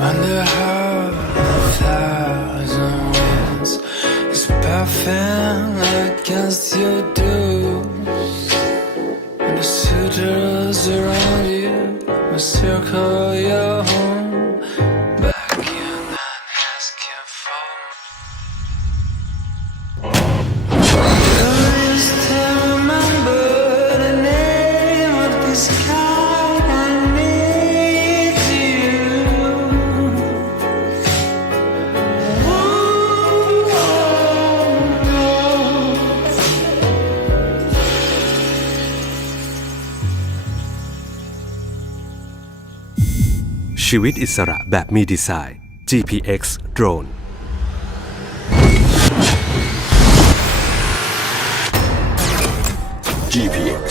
Wonder how a thousand winds is puffing against your dues, and the suitors around you will circle your home, begging and asking for more. You still remember the name of this guy I need you. Ooh. ชีวิตอิสระแบบมีดีไซน์ GPX Drone GPX